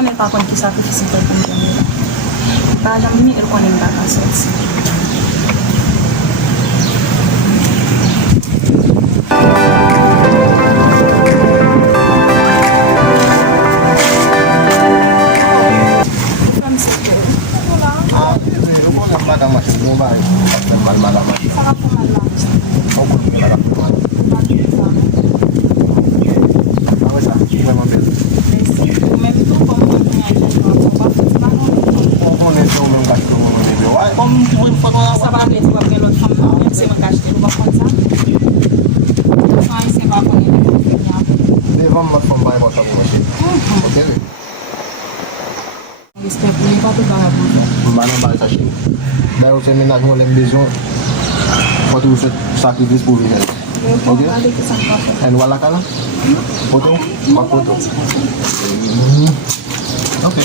konen pa kon ki sakrifisi pe pou mwen. Pa jam vini el konen baka sot. Você me nas mulheres besoin quando você sacrifício por vida, ok? E não alakala? Foto? Uma foto? Ok.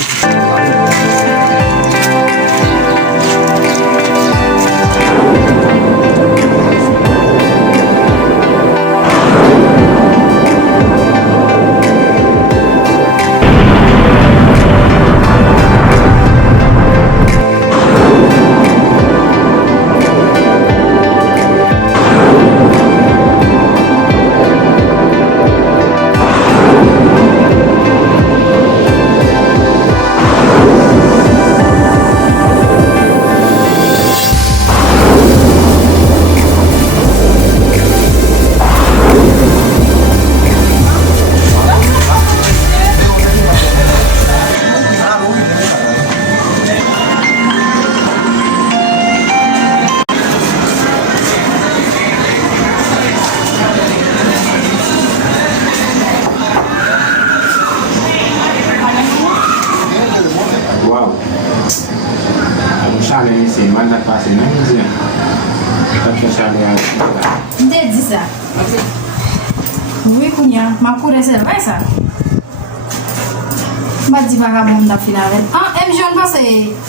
Oui, Kounia, ma cour est servée ça. Ma dit vagabond da finale. Ah, MJ on passe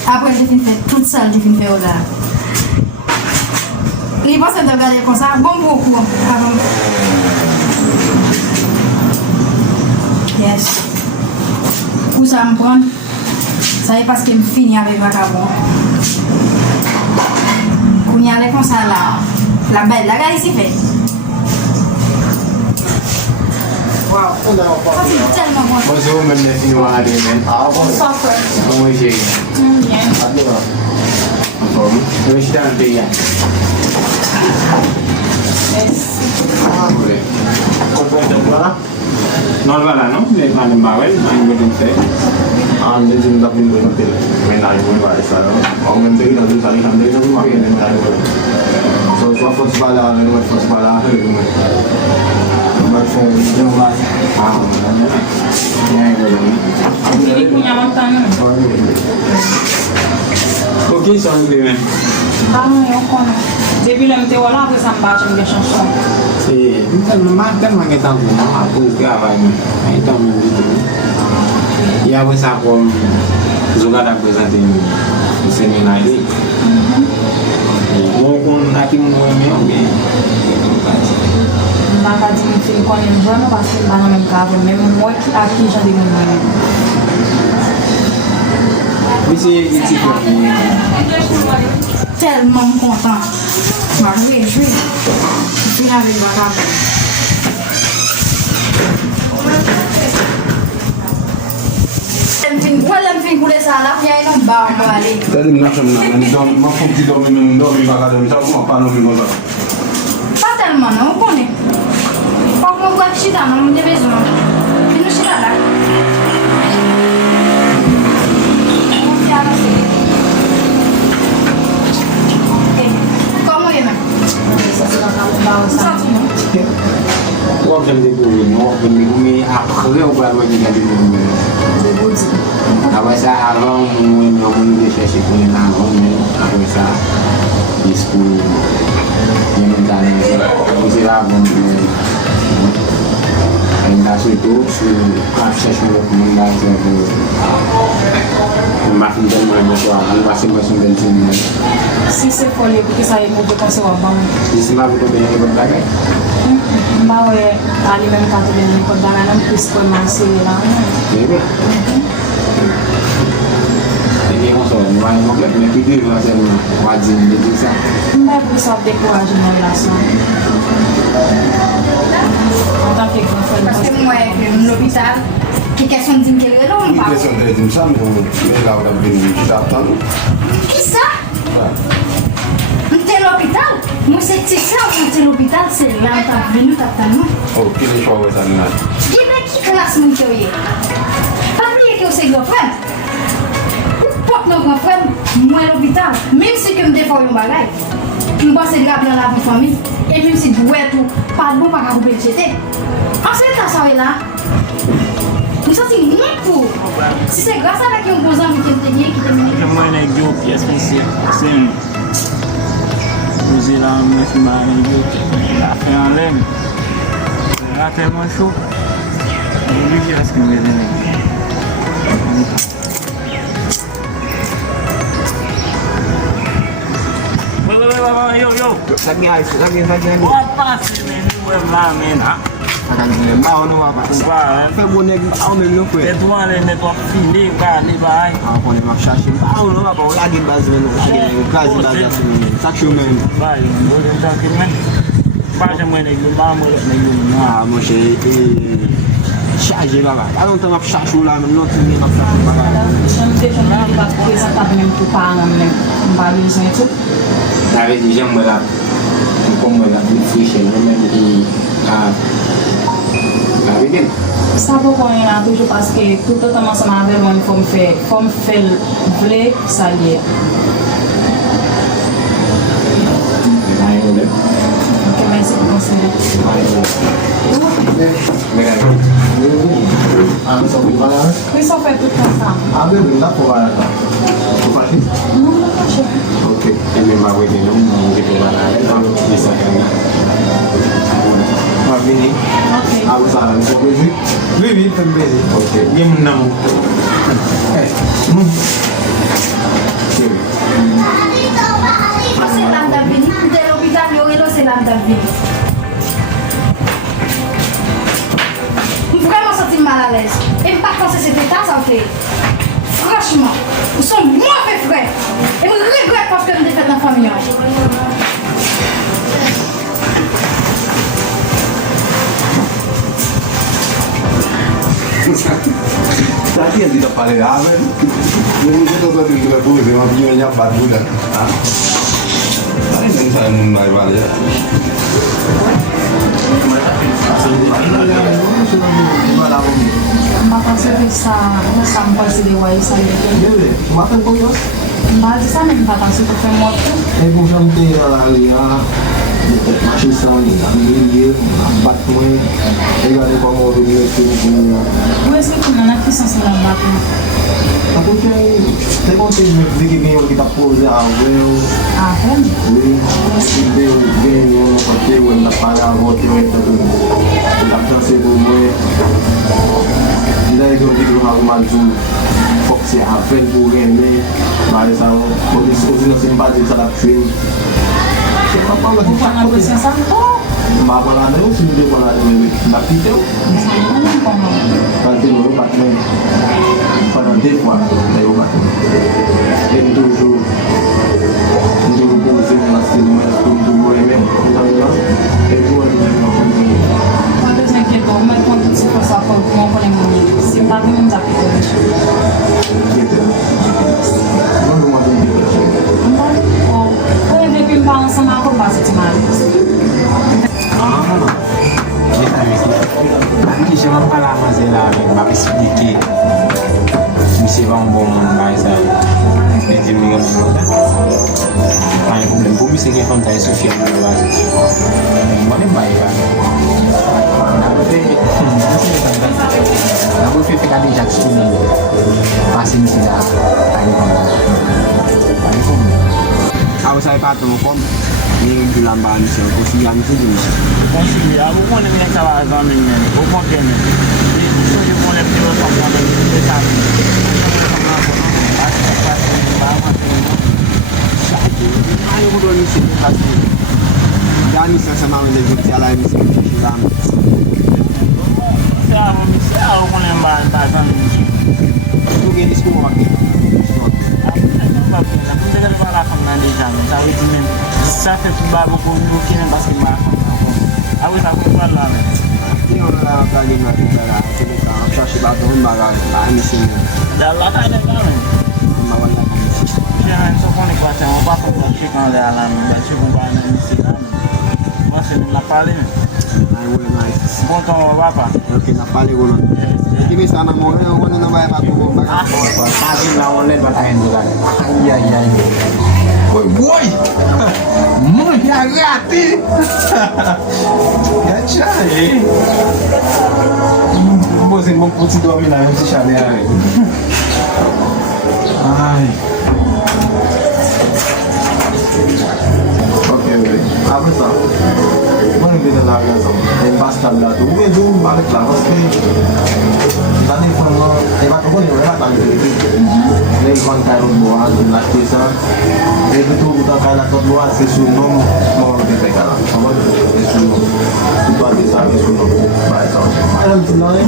après j'ai fini fait toute seule, j'ai fini fait au là. Il passe de regarder comme ça, bon beaucoup. Yes. Où ça me prend? Ça est parce qu'il me finit avec vagabond. Kounia elle est comme ça là. La belle, la gars ici fait. Wow. Ça c'est tellement bon. Moi, je même les filles à aller, mais. Ah, bon. Comment j'ai? Bien. Je suis dans le pays. Ah, oui. Non, voilà, non? Les gens de Bawel, ils veulent faire. Ah, mais je ne sais pas si je vais faire ça. On va faire ça, ça va faire ça. So, soit faut se balader, ou faut se balader. Jadi punya mantan. Ok, ça on est même. Ah, eu kono. Depuis le météo là, après ça me bat une chanson. C'est tellement que tant que moi, après ce travail, il est en même temps. Et après ça, comme je regarde présenter le séminaire, on a qui nous aime bien. Maka di mi film konen jona parce que dans même cas même moi qui a qui j'ai des moments. Oui, c'est Tellement content. Je me réjouis. Je suis avec vagabond. Wala mfin kule sala ya ino ba mo ali. Tadi nakam na ndom ma fom di dom mi ndom mi baga dom sa ko pa no mi ngoza. Pas tellement non on connaît. Pas qu'on voit que chita non de besoin. Et nous chita là. Comment est même? Ça c'est dans le bas ça. Quoi j'aime découvrir non mais après on va aller regarder après ça avant on va chercher pour les avant mais après ça discours yang mentalnya istilah orientasi itu akses rekomendasi itu makin dan masing-masing dan sini Si c'est pour les que ça est pour passer au banc. istilah itu banyak berbagai Bawe ali même quand on est pour dans la plus commencer là. jadi gen kon son, mwen klep men ki di lan sen wadzin de di sa. Mwen pou sa dekouraje nan relasyon. En tant que grand frère. Parce que moi, l'hôpital, qui question de dire qu'elle est là, on parle. Question de dire ça, mais là, on a venu, tu t'attends. Qui ça? T'es l'hôpital? Moi, c'est ça, t'es l'hôpital, c'est là, t'as venu, t'as tellement. Oh, quel est le choix, ça, là? Qui classe mon cœur? Pas oublier que c'est grand frère. Porte nos grands frères, moi l'hôpital, même si que me défends un bagage, je pense que c'est grave dans la vie famille, et même si je tout, pas de bon, pas qu'à couper le jeté. En ce cas, ça est là. Nous sommes rien pour. Si c'est grâce à la qui ont posé un week-end qui te met. Moi, je suis une pièce ici. C'est une. Vous êtes là, je suis la fait en laine. C'est là tellement chaud. Je lui dis, est-ce que vous êtes yo. Lagi ay. What pass man? You have la man, ha? Ba ono apa? Fè bon nèg ba ono lò fè. C'est toi les mettre toi filer, ba les bail. Ah, on est marché chercher. Ba ono ba la gi base men. Gaz base ya sen. Sak chou men. Bail, on est dans que man. Ba jamais les gars, ba moi les gars. Ah, moi j'ai chargé là. Alors on t'a chercher là men l'autre ni m'a chercher ba. J'aime déjà même pas présentable même pour parler même. Pas besoin et tout. Avec des gens, voilà, comme la friche, même qui a la week-end. Ça pour qu'on ait toujours parce que tout le temps ensemble avec moi, il faut me faire vrai, ça y est. Ok, merci pour considérer. Oui, ça fait tout ça. Ah, mais là pour là. Vous partez? Non, non, pas cher. OK. Et même ma week-end, on dit que voilà, on dit ça quand même. On va venir. Ok. Ah, vous allez me baiser? Oui, oui, tu me baiser. OK. Bien mon nom. C'est l'âme d'avenir. T'es l'hôpital, c'est l'âme d'avenir. Vraiment senti mal à l'aise. Et pas penser cet état, ça fait. Franchement, nous sommes mauvais frères. Et je regrette parce que nous défaite dans la famille. Tadi yang tidak paling aman. Mungkin itu tuh tidak boleh dia punya batu dah. Ini yang saya mulai balik. Makan service sa mpasi de wayi sa yeke. Makan kau ya? Mbazi sa men makan si pou fè moto. Kung siyang tira lagi ha, masih sani, ambil bat mo, ega de como do meu filho. Ou eske kou nan akisyon se lan bat mo? Aku cai, tem um tempo de que vem kita pose a ver, A fen? vem no patio na paga vote o então, kita transfer mo. Daí eu digo algo mais foxy a fen pour gagner, mas a os simpáticos da film. Ou pa nan presyon sa? Oh! Mama lá não, se não falar da pita, Nan nan kon nan. fazer o batimento para ter qua, daí o batimento. Tem toujours posé na cima, tudo bom mesmo. Então lá, é boa de Kon dezyen keto, mwen kon tout se fò sa fò, mwen konen mwen. Si mwen babi mwen zapite mwen. não não mais Mwen? Ou, konen depi mwen pa ansanman kon basi ti mali. Qui je m'en parle à Mazela, m'a expliqué. Monsieur va un bon bail ça. Mais dis moi pas un problème pour lui c'est qu'il faut faire Sophie de base. Moi même bail là. Aku fait faire déjà tout. Passer ici là. Aku saya patung kom. Ni bulan bahan sih, aku siang itu dulu. Conciliar, vous connaissez bien ça va dans le mien. Vous comprenez. Si je connais bien le temps de ça. Ayo ko doon si kasi. Dani sa sama ng dito ala ni si Shiram. Ça, vous connaissez pas dans le mien. Tuge ni sko makita. pa pou la. Pou deke de pa la fam nan de jamen. Sa we di men. Sa fe pou ba boko nou ki men paske ba fam nan kon. A we sa pou pa la men. Yon la kali na kita la. Kene ka am chashi ba don baga la emisi men. Da la ka de la men. Ma wala emisi. Che men so kon e kwa ten. Ou pa pou kwa chik an de ala men. Da chik ou ba nan emisi la men. Wase men la pale men. Ay wala nice. Bon ton wapa. Ok, na pale wala. Kini sana mo wala na ba ba ko baga. Pagi na on let bata hen juga. Ay. Boy! Mãe, agate! Ya chai! Você não pode dormir na mesma chaleira. Ai. Ok, abre só. Mano, vida na casa. Tem bastante lá. Tu vê do balik lá, você. Tadi pernah hebat aku nih, hebat lagi gitu. Ini ikan karun buah, jelas bisa. Itu tuh bukan karena buah sesuatu mau dipegang, sama sesuatu. Bukan bisa sesuatu baik sama. Alam sebenarnya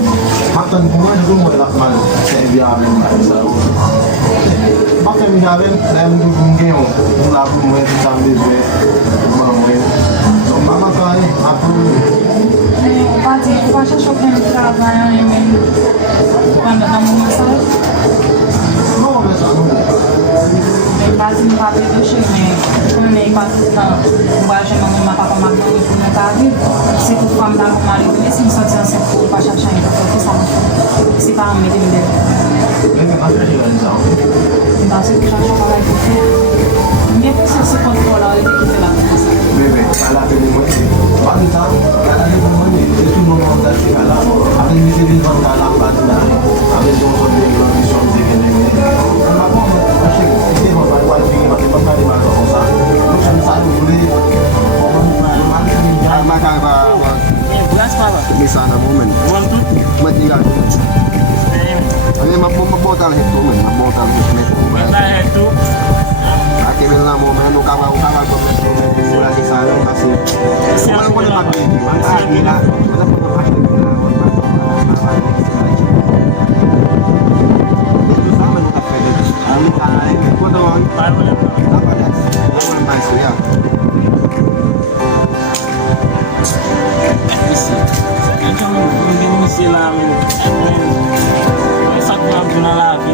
makan bunga itu mau lakukan saya biarin bisa. Makan biarin saya untuk mungkin lalu mau sambil mau mama kaya aku. Pati, eu acho que eu quero trabalhar em mim quando estamos na sala. Não, mas Eu quase não papi do chinês. Quando eu quase não baixo não me mata para matar o que não tá vivo. Se tu for andar com o marido, nesse não sabe se for para achar ainda porque sabe. Se para me entender. ini masih ada então. Então se tu já falar aí porque minha pessoa se controlar e tem que ter lá para Bebe, kalau ada yang mesti, bagi tahu, kalau ada yang mesti, itu nomor dari kalau, ada yang mesti di dalam batu dari, ada yang jauh di luar di sana di sini. Kenapa? Masih ini bapak wajib ini masih bapak di mana kosa, macam satu beli, makan apa? Beras pa ba? Di sana momen, Buwan to? matiga. Ini mabotol itu men, mabotol itu. Benta heto. Akhirnya lah momen ukang mula di sana masih. Orang boleh pakai, mana gila, mana pernah pakai itu sama nuka pede. Kami tahu, itu doang. Paano lang ba? Apa ya? Lawan nice ya. Isi. Ito mo, hindi mo sila amin. May sakwa ko na labi.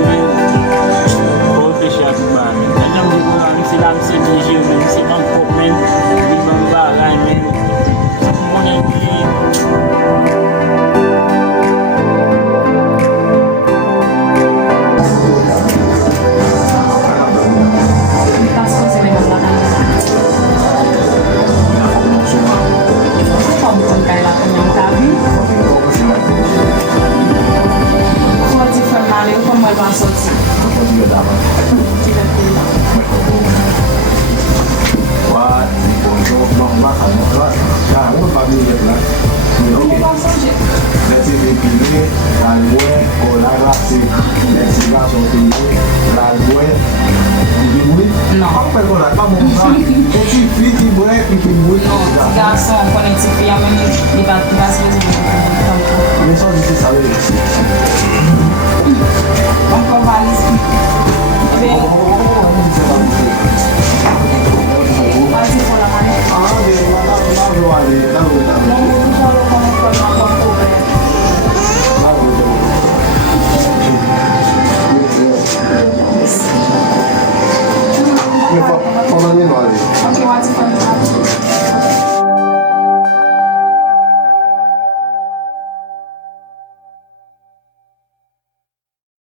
Bote siya sa bamin. Kanya mo ko lang sila ang sinigil. Si Mang Pokmen. Di bang bagay, men. Sa muna yung pilit. as coisas me mandaram. Como tu cai lá com o cabi? Pode ser formado eu como ele vai sozinho. Tira tudo. Wah, untuk makan, sekarang itu pagi ya lah. Como vai sozinho? Let's say pilih lalue, kola rasi, let's say langsung pilih lalue, dibuat. No. Apa yang kola kamu kan? Jadi fiti boleh dibuat. Garçom, quando a gente se fia, ele vai tirar as vezes. Ini soal itu sahaja. Vamos provar isso.